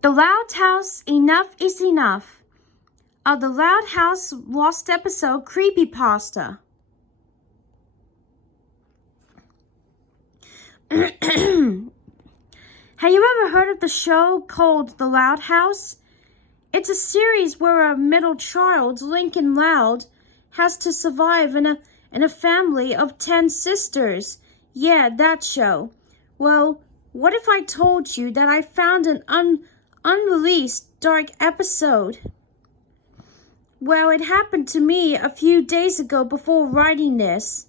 The Loud House, Enough is Enough. Of the Loud House lost episode, Creepypasta. Have you ever heard of the show called The Loud House? It's a series where a middle child, Lincoln Loud, has to survive in a family of 10 sisters. Yeah, that show. Well, what if I told you that I found an unreleased dark episode? Well, it happened to me a few days ago before writing this.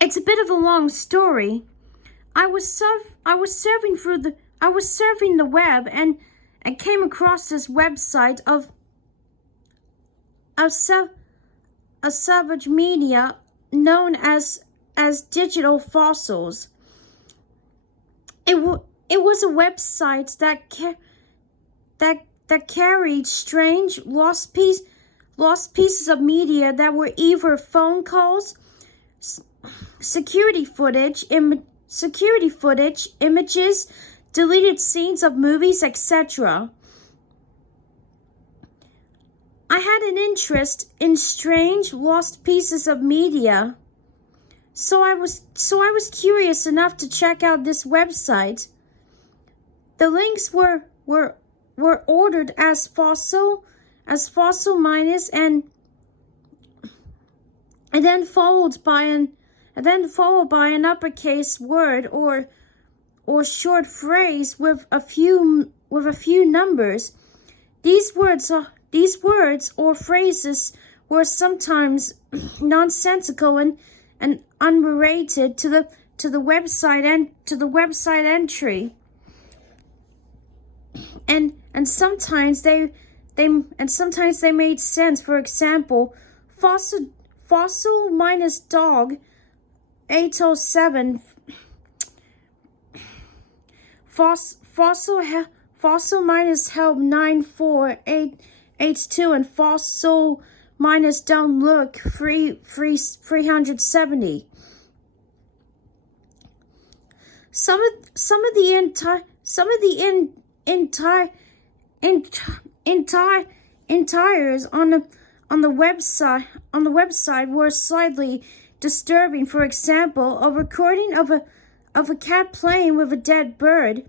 It's a bit of a long story. I was surfing the web and came across this website of savage media known as Digital Fossils. It was a website that carried strange lost pieces of media that were either phone calls, security footage, images, deleted scenes of movies, etc. I had an interest in strange lost pieces of media, so I was curious enough to check out this website. The links were ordered as fossil minus and then followed by an uppercase word or short phrase with a few numbers. These words or phrases were sometimes nonsensical and unrelated to the website entry, and sometimes they made sense. For example, fossil minus dog 807, fossil minus help 94882, and fossil minus don't look 370. Some of the entires on the website were slightly disturbing. For example, a recording of a cat playing with a dead bird,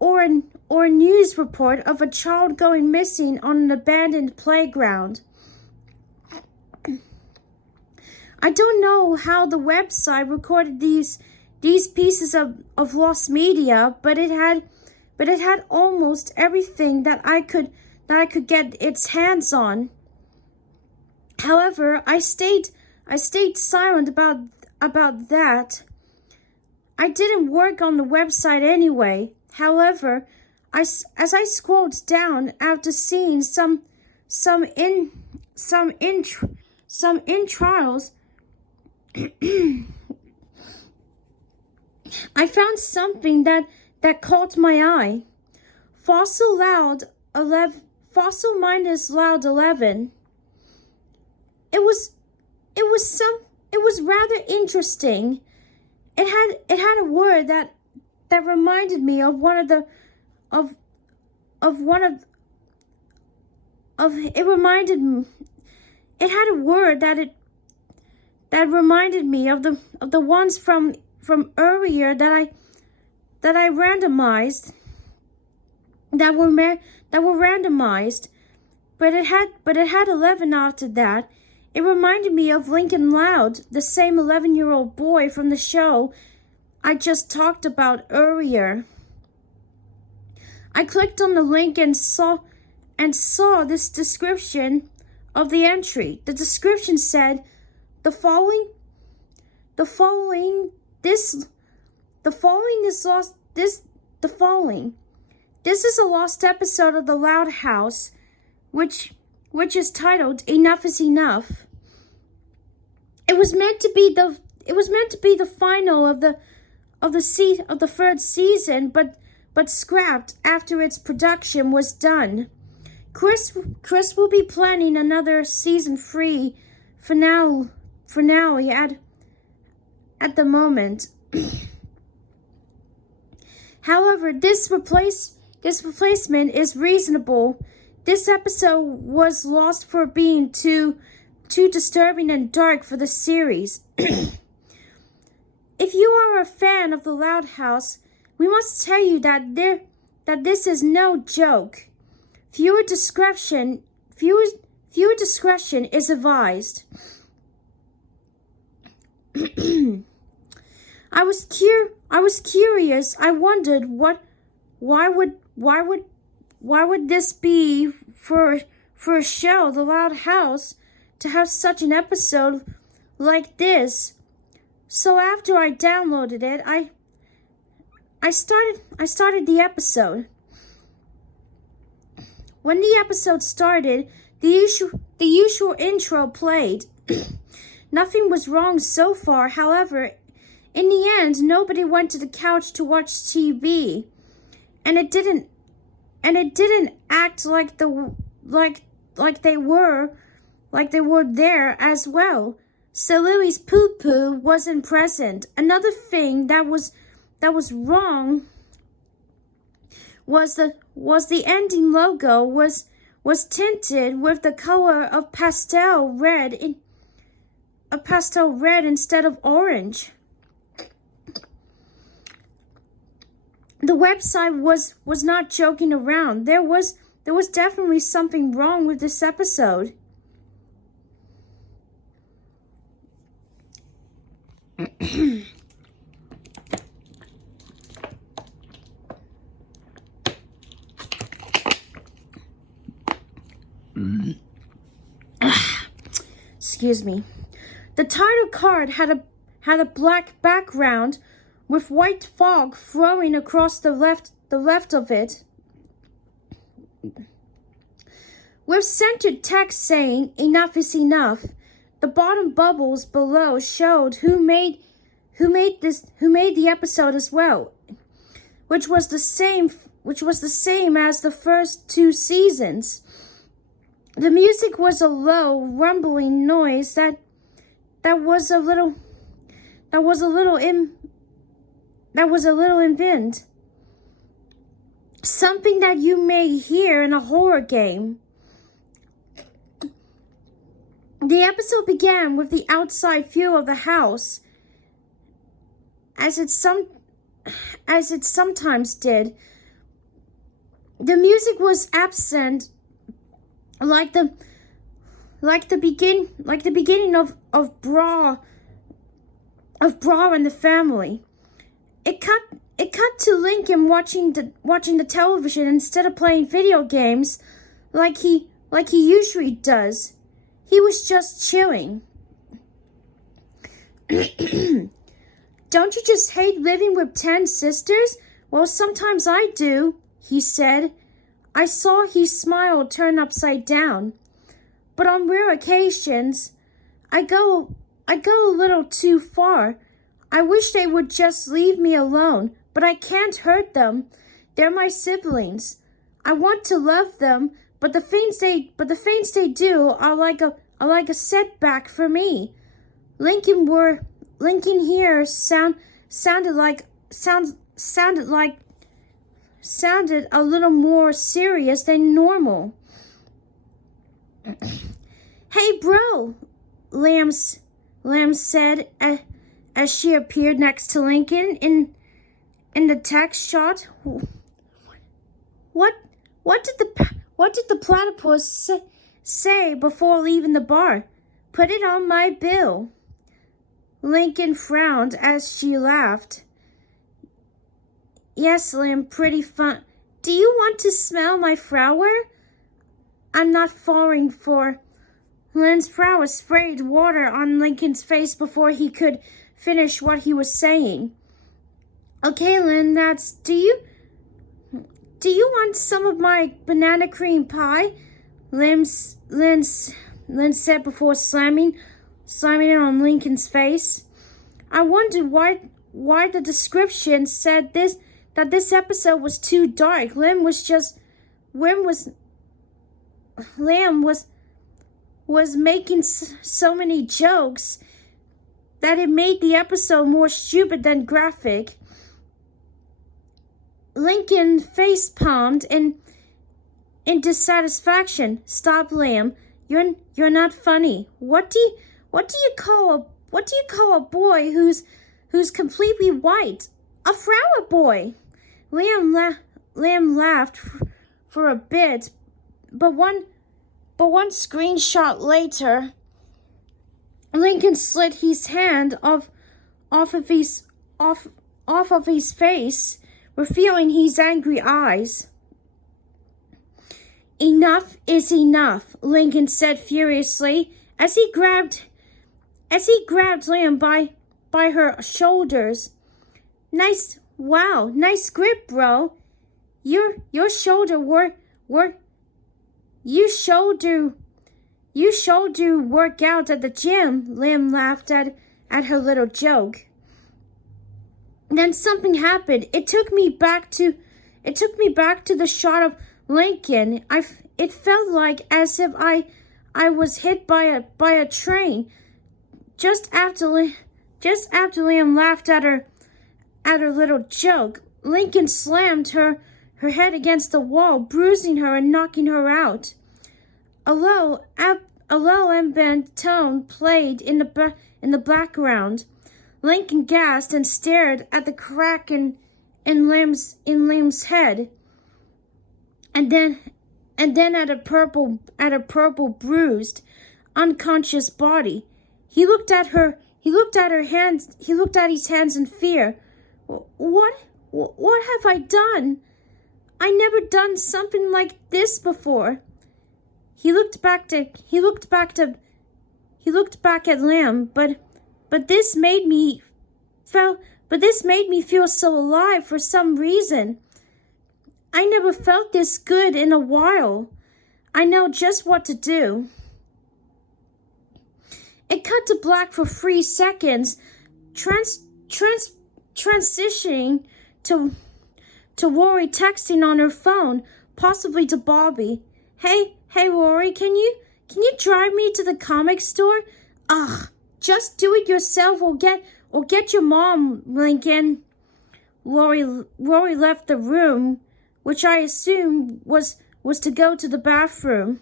or a news report of a child going missing on an abandoned playground. I don't know how the website recorded these pieces of lost media, but it had almost everything that I could get its hands on. However, I stayed silent about that. I didn't work on the website anyway. However, as I scrolled down after seeing some in trials, I found something that caught my eye. Fossil minus loud 11. It was rather interesting. It had a word that reminded me of it had a word that reminded me of the ones from earlier that I randomized, that were randomized, but it had 11 after that. It reminded me of Lincoln Loud, the same 11-year-old boy from the show I just talked about earlier. I clicked on the link and saw this description of the entry. The description said, the following This is a lost episode of The Loud House, which is titled "Enough is Enough." It was meant to be the final of the third season, but scrapped after its production was done. Chris will be planning another season 3 finale at the moment. However, this replacement is reasonable. This episode was lost for being too disturbing and dark for the series. If you are a fan of the Loud House, we must tell you that this is no joke. Viewer discretion is advised. I was curious. I wondered why would this be for a show, The Loud House, to have such an episode like this. So after I downloaded it, I started the episode. When the episode started, the usual intro played. Nothing was wrong so far. However, in the end, nobody went to the couch to watch TV, and it didn't act like they were there as well. So Louie's poo-poo wasn't present. Another thing that was wrong was the ending logo was tinted with the color of pastel red instead of orange. The website was not joking around. There was definitely something wrong with this episode. Excuse me. The title card had a black background with white fog flowing across the left of it, with centered text saying "Enough is enough." The bottom bubbles below showed who made the episode as well, which was the same as the first two seasons. The music was a low, rumbling noise that was a little in wind. Something that you may hear in a horror game. The episode began with the outside view of the house, as it sometimes did. The music was absent, like the beginning of Bra and the Family. It cut to Lincoln watching the television instead of playing video games like he usually does. He was just chilling. Don't you just hate living with 10 sisters? Well, sometimes I do, he said. I saw his smile turn upside down. But on rare occasions, I go a little too far. I wish they would just leave me alone, but I can't hurt them. They're my siblings. I want to love them, but the things they do are like a setback for me. Lincoln here sounded a little more serious than normal. Hey, bro, Lamb said as she appeared next to Lincoln in the text shot. What did the platypus say before leaving the bar? Put it on my bill. Lincoln frowned as she laughed. Yes, Lynn, pretty fun. Do you want to smell my flower? I'm not falling for. Lynn's flower sprayed water on Lincoln's face before he could finish what he was saying. Okay, Lynn, do you want some of my banana cream pie? Lynn said before slamming it on Lincoln's face. I wondered why the description said that this episode was too dark. Lamb was making so many jokes that it made the episode more stupid than graphic. Lincoln face palmed in dissatisfaction. Stop, Lamb. You're not funny. What do you call a boy who's completely white? A flower boy. Lamb laughed for a bit, but one screenshot later, Lincoln slid his hand off of his face, revealing his angry eyes. Enough is enough, Lincoln said furiously as he grabbed Lamb by her shoulders. Nice grip, bro. Your shoulder you shoulder work out at the gym. Lamb laughed at her little joke. Then something happened. It took me back to the shot of Lincoln. It felt like as if I was hit by a train. Just after Lamb laughed at her little joke, Lincoln slammed her head against the wall, bruising her and knocking her out. A low ambient tone played in the background. Lincoln gasped and stared at the crack in Lamb's head, and then at a purple bruised, unconscious body. He looked at her hands. He looked at his hands in fear. What have I done? I never done something like this before. He looked back at Lamb, but this made me feel so alive for some reason. I never felt this good in a while. I know just what to do. It cut to black for 3 seconds, transitioning to Rory texting on her phone, possibly to Bobby. Hey, Rory, can you drive me to the comic store? Ugh, just do it yourself or get your mom, Lincoln. Rory left the room, which I assumed was to go to the bathroom,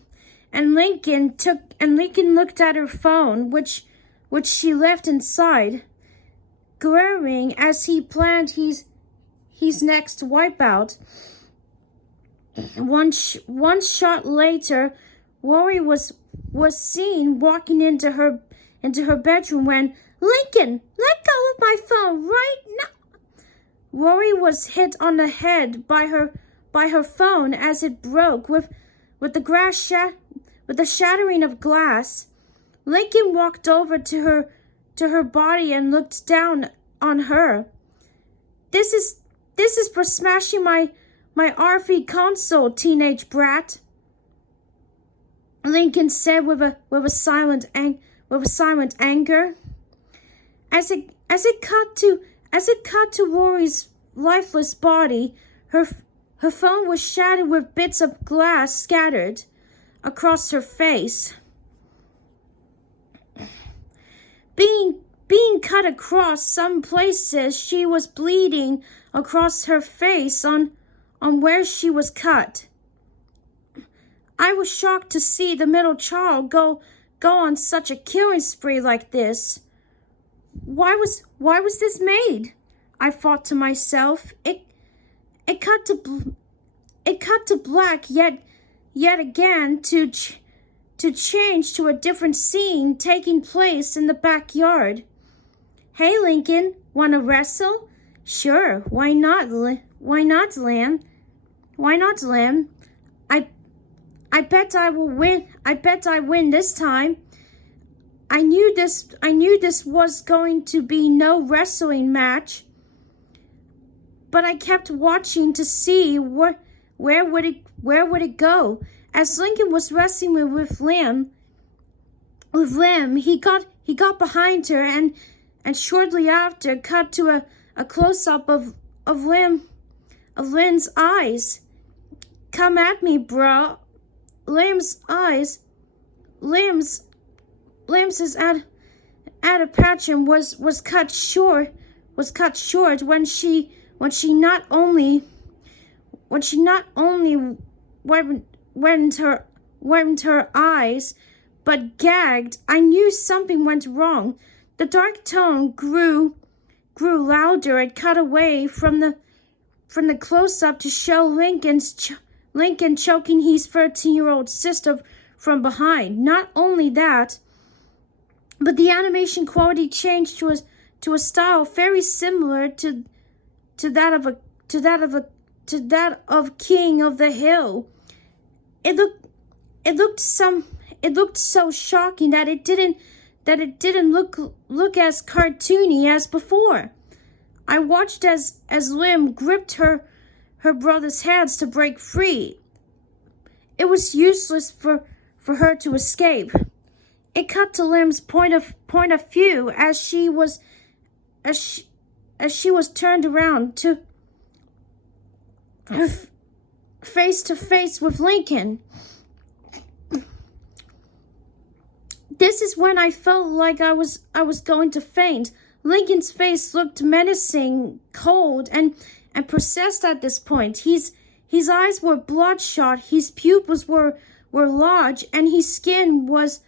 and Lincoln looked at her phone, which she left inside, glaring as he planned his next wipeout. One shot later, Rory was seen walking into her bedroom when, Lincoln, let go of my phone right now. Rory was hit on the head by her phone as it broke with the shattering of glass. Lincoln walked over to her body and looked down on her. This is for smashing my RV console, teenage brat, Lincoln said with a silent anger. As it cut to Rory's lifeless body, her phone was shattered with bits of glass scattered across her face. Being cut across some places, she was bleeding across her face on where she was cut. I was shocked to see the middle child go on such a killing spree like this. Why was this made? I thought to myself. It cut to black yet again to change to a different scene taking place in the backyard. Hey, Lincoln, wanna wrestle? Sure, why not, Lamb? Why not, Lamb? I bet I will win. I bet I win this time. I knew this was going to be no wrestling match, but I kept watching to see where would it go. As Lincoln was wrestling with Lamb, he got behind her and shortly after cut to a close up of Lynn's eyes. Come at me, bro. Lamb's eyes. Lamb's Adaptation was cut short when she not only when she not only wiped her eyes, but gagged. I knew something went wrong. The dark tone grew louder and cut away from the close-up to show Lincoln choking his 13-year-old sister from behind. Not only that, but the animation quality changed to a style very similar to that of King of the Hill. It looked so shocking that it didn't look as cartoony as before. I watched as Lynn gripped her brother's hands to break free. It was useless for her to escape. It cut to Lynn's point of view as she was turned around to face to face with Lincoln. This is when I felt like I was going to faint. Lincoln's face looked menacing, cold, and possessed at this point. His eyes were bloodshot, his pupils were large, and his skin was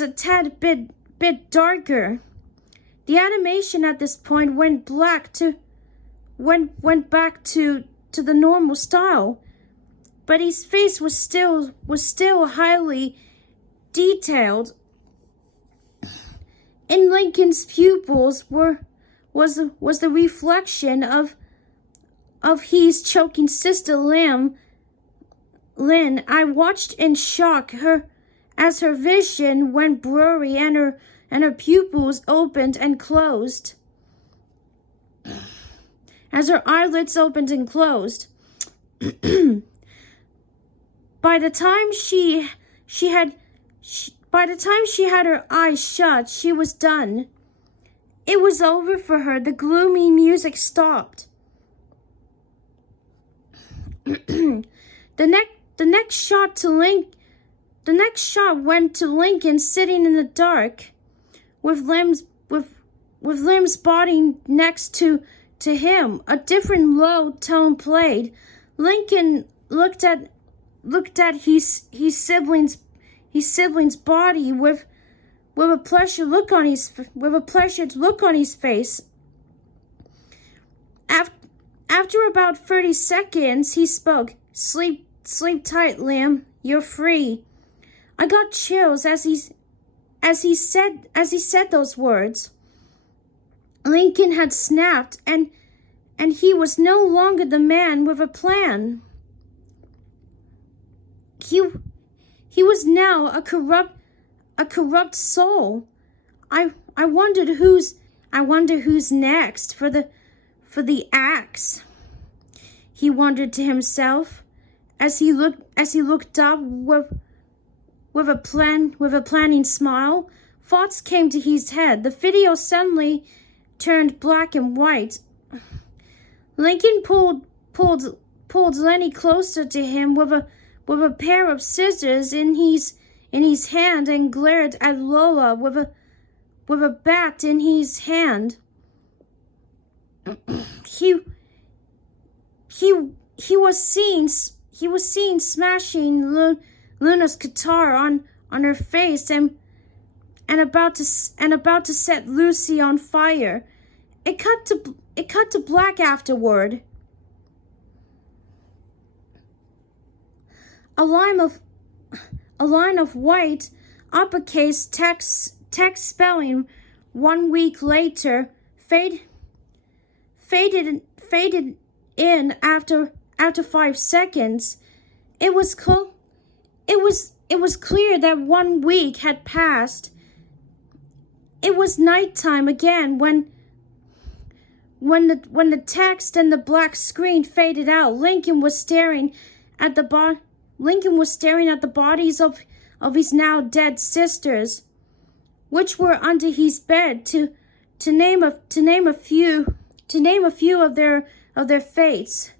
a tad bit darker. The animation at this point went back to the normal style, but his face was still highly detailed. In Lincoln's pupils was the reflection of his choking sister Lynn. I watched in shock as her vision went blurry and her pupils opened and closed. As her eyelids opened and closed. By the time she had her eyes shut, she was done. It was over for her. The gloomy music stopped. The next shot went to Lincoln sitting in the dark, with Lynn's body next to him. A different low tone played. Lincoln looked at his sibling's body with a pleasured look on his face. After about 30 seconds, he spoke. Sleep tight, Lynn. You're free." I got chills as he said those words. Lincoln had snapped, and he was no longer the man with a plan. He was now a corrupt soul. I wonder who's next for the axe. He wondered to himself as he looked up with a planning smile. Thoughts came to his head. The video suddenly turned black and white. Lincoln pulled Lenny closer to him with a pair of scissors in his hand and glared at Lola with a bat in his hand. He was seen smashing Luna's guitar on her face and about to set Lucy on fire. It cut to black afterward. A line of white uppercase text spelling 1 week later faded in after 5 seconds. It was clear that 1 week had passed. It was nighttime again when the text and the black screen faded out. Lincoln was staring at the bodies of his now dead sisters, which were under his bed. To name a few of their fates.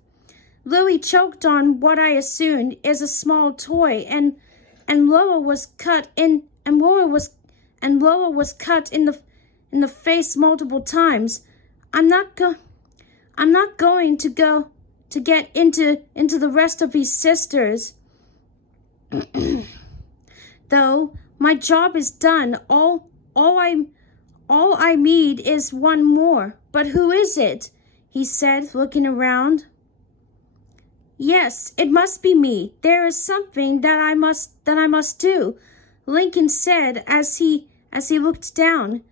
Lily choked on what I assumed is a small toy, and Lola was cut in the face multiple times. I'm not going to get into the rest of his sisters. Though my job is done, all I need is one more. But who is it? He said, looking around. Yes, it must be me. There is something that I must do, Lincoln said as he looked down.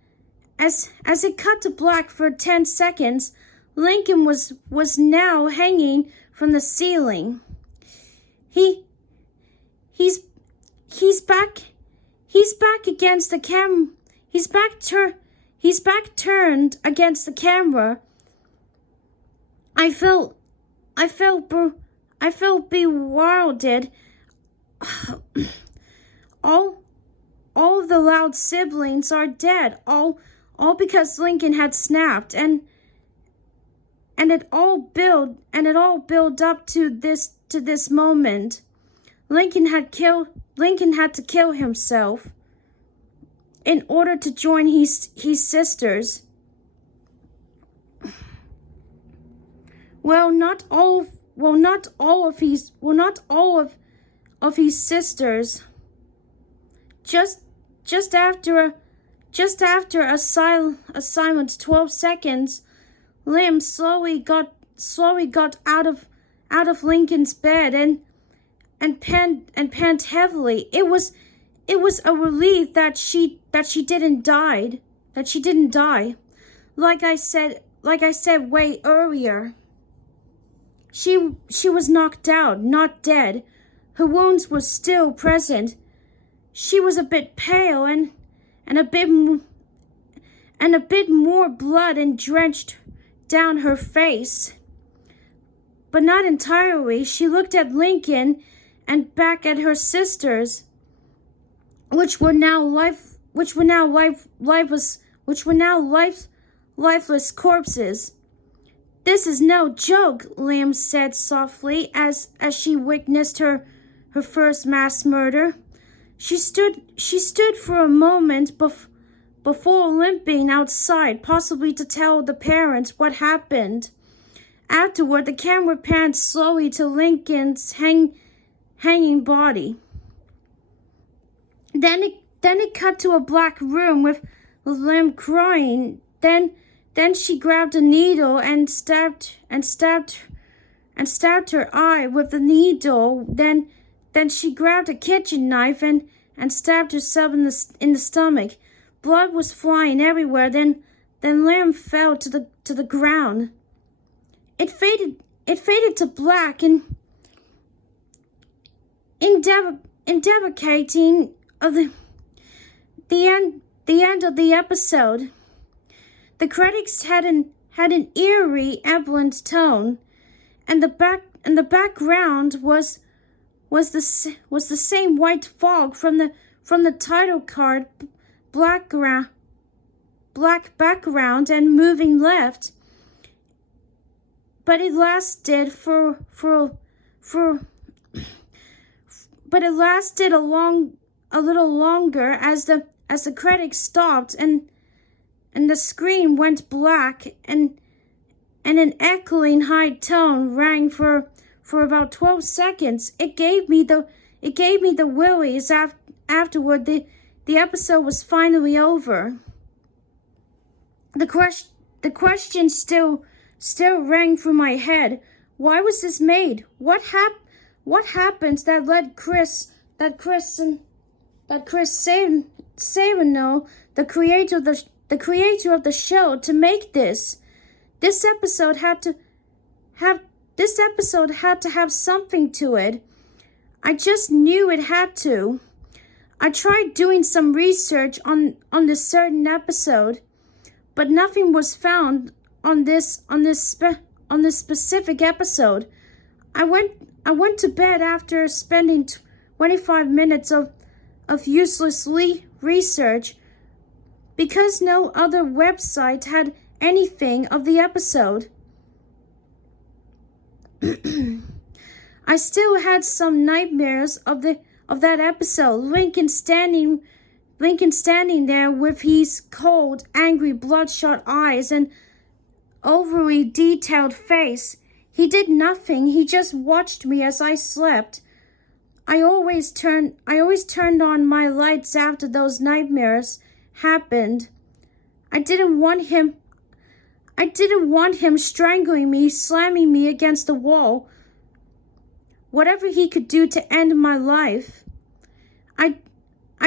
As it cut to black for 10 seconds, Lincoln was now hanging from the ceiling. He's back against the cam. He's back turned against the camera. I felt bewildered. All of the Loud siblings are dead. All because Lincoln had snapped, and it all built up to this moment. Lincoln had to kill himself in order to join his sisters. Not all of his sisters. Just after a silent 12 seconds, Lynn slowly got out of Lincoln's bed and pant heavily. It was a relief that she didn't die. Like I said way earlier. She was knocked out, not dead. Her wounds were still present. She was a bit pale and a bit more blood and drenched down her face. But not entirely. She looked at Lincoln and back at her sisters, which were now lifeless corpses. This is no joke, Lynn said softly as she witnessed her first mass murder. She stood for a moment before limping outside, possibly to tell the parents what happened. Afterward, the camera panned slowly to Lincoln's hanging body. Then it cut to a black room with Lynn crying. Then she grabbed a needle and stabbed her eye with the needle. Then she grabbed a kitchen knife and stabbed herself in the stomach. Blood was flying everywhere. Then Lynn fell to the ground. It faded to black and indicating of the end of the episode. The credits had an eerie, ambient tone, and the background was the same white fog from the title card, black background and moving left. But it lasted a little longer as the credits stopped and the screen went black and an echoing high tone rang for about 12 seconds. It gave me the willies. Afterward, the episode was finally over. The question still rang through my head. Why was this made? What happened that led Chris Savino, the creator of the show, to make this? This episode had to have something to it. I just knew it had to. I tried doing some research on this certain episode, but nothing was found on this specific episode. I went to bed after spending 25 minutes of useless research because no other website had anything of the episode. I still had some nightmares of that episode. Lincoln standing there with his cold, angry, bloodshot eyes and overly detailed face. He did nothing. He just watched me as I slept. I always turned on my lights after those nightmares happened. I didn't want him strangling me, slamming me against the wall. Whatever he could do to end my life. I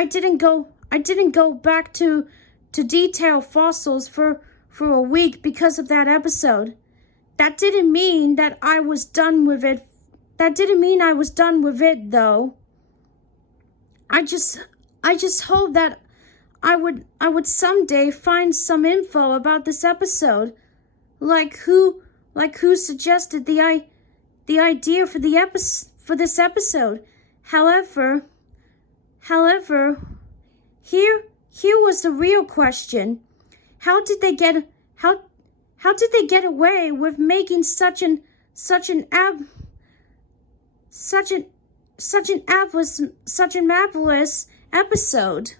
didn't go back to detail fossils for a week because of that episode. That didn't mean that I was done with it. That didn't mean I was done with it, though. I just hope that I would someday find some info about this episode, like who suggested the idea for this episode. However, here was the real question: how did they get away with making such an marvelous episode?